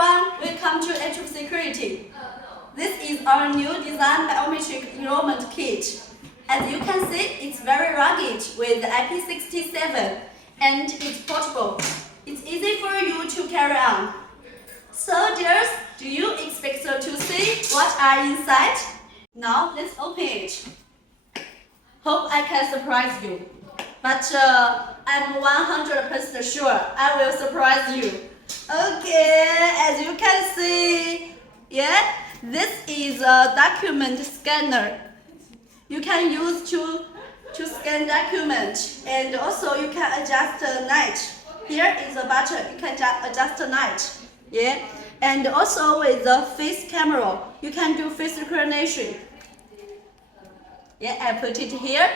everyone, welcome to HFSecurity. This is our new design biometric enrollment kit. As you can see, it's very rugged with IP67 and it's portable. It's easy for you to carry on. So dears, do you expect to see what are inside? Now let's open it. Hope I can surprise you. But I'm 100% sure I will surprise you. Okay, as you can see, this is a document scanner. You can use to scan document, and also you can adjust the night. Here is a button, you can adjust the night. And also with the face camera, you can do face recognition. I put it here.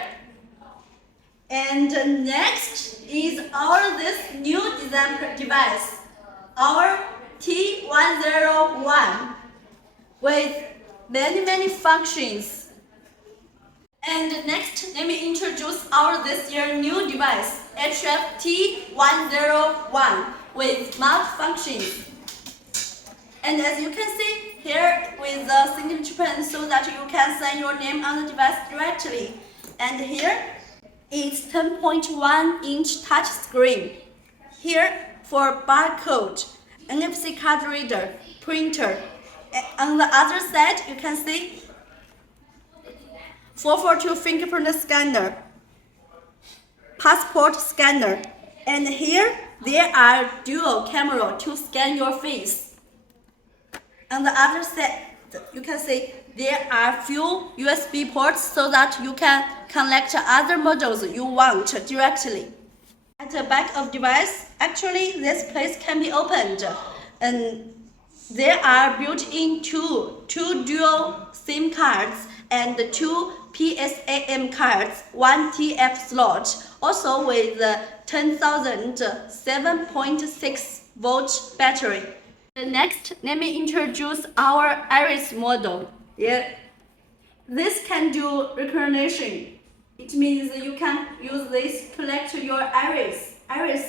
And next is this new design device, our TR101, with many functions. And next, let me introduce this year new device, HFT101, with smart functions. And as you can see here with the signature pen, so that you can sign your name on the device directly. And here it's 10.1-inch touch screen. Here for barcode, NFC card reader, printer. On the other side, you can see 442 fingerprint scanner, passport scanner. And here there are dual camera to scan your face. On the other side, you can see there are few USB ports so that you can connect other models you want directly. At the back of device, actually this place can be opened, and there are built-in two dual SIM cards and 2 PSAM cards, 1 TF slot, also with 10,000 7.6 volt battery. Next, let me introduce our iris model. This can do recognition. It means you can use this to collect your iris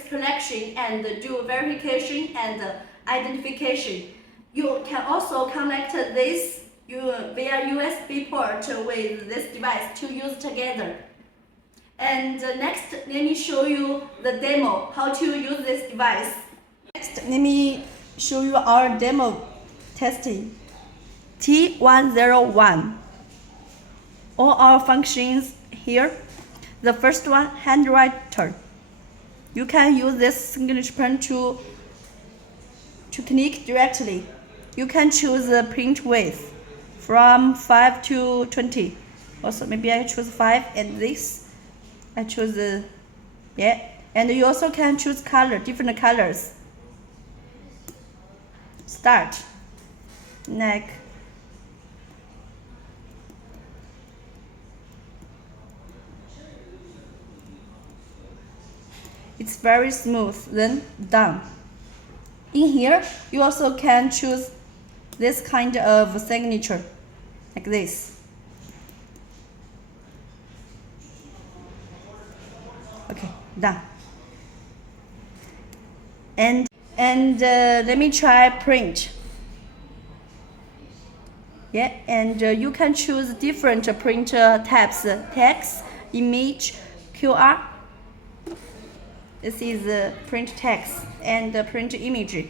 collection and do verification and identification. You can also connect this via USB port with this device to use together. And next, let me show you the demo, how to use this device. Next, let me show you our demo testing. T101. All our functions here. The first one, handwriter. You can use this signature pen to click directly. You can choose the print width from 5 to 20. Also, maybe I choose 5, and this I choose And you also can choose color, different colors. Start. Neck. It's very smooth, then done. In here, you also can choose this kind of signature, like this. Okay, done. And let me try print. And you can choose different print types: text, image, QR. This is print text and print image.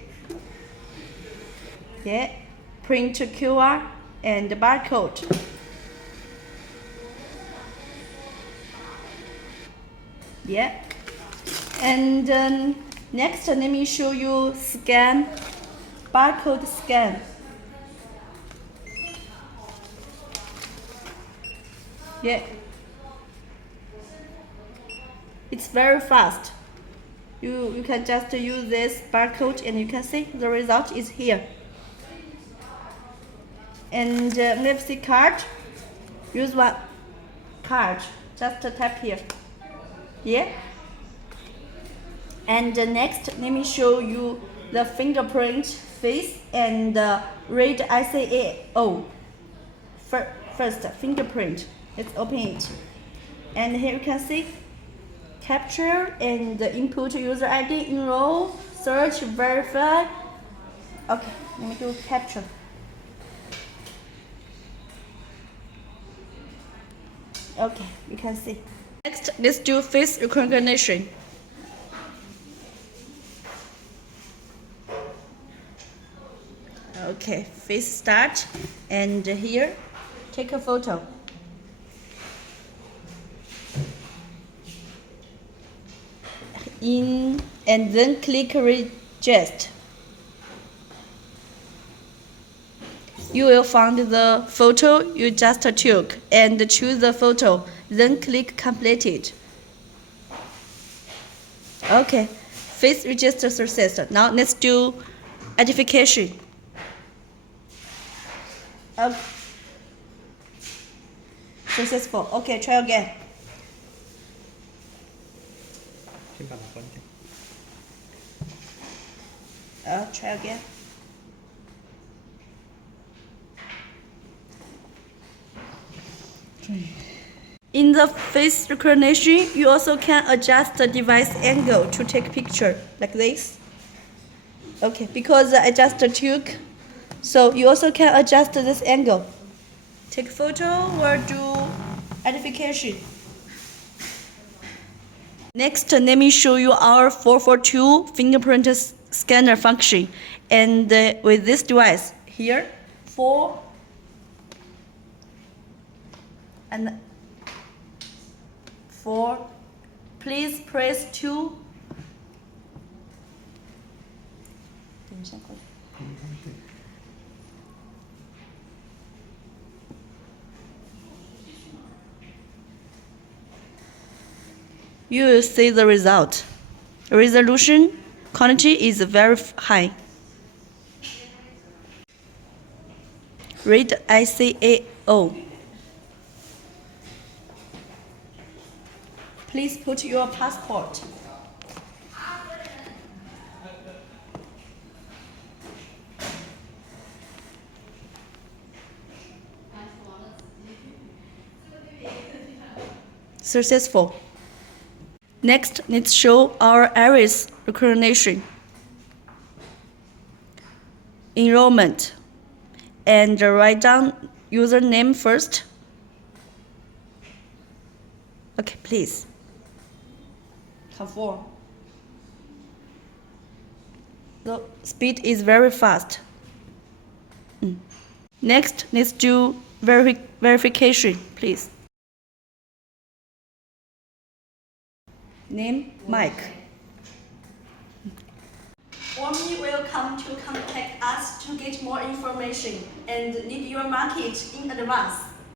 Print QR and barcode. And next, let me show you scan, barcode scan. It's very fast. You can just use this barcode, and you can see the result is here. And NFC card, use one card, just tap here. And next, let me show you the fingerprint face and read ICAO. First, fingerprint. Let's open it. And here you can see capture and input user ID, enroll, search, verify, Okay, let me do capture. Okay, you can see. Next, let's do face recognition. Okay, face start, and here, take a photo. In and then click register. You will find the photo you just took and choose the photo, then click completed. Okay, face register success. Now let's do identification. Okay. Successful. Okay, try again. Try again. In the face recognition, you also can adjust the device angle to take picture like this. Okay, because I just took, so you also can adjust this angle. Take photo or do identification. Next, let me show you our 442 fingerprint scanner function. And with this device here, 4 and 4, please press 2. You will see the result. Resolution quality is very high. Read ICAO. Please put your passport. Successful. Next, let's show our iris recognition. Enrollment. And write down username first. Okay, please. Conform. The speed is very fast. Next, let's do verification, please. Name, Mike. Warmly welcome to contact us to get more information and lead your market in advance.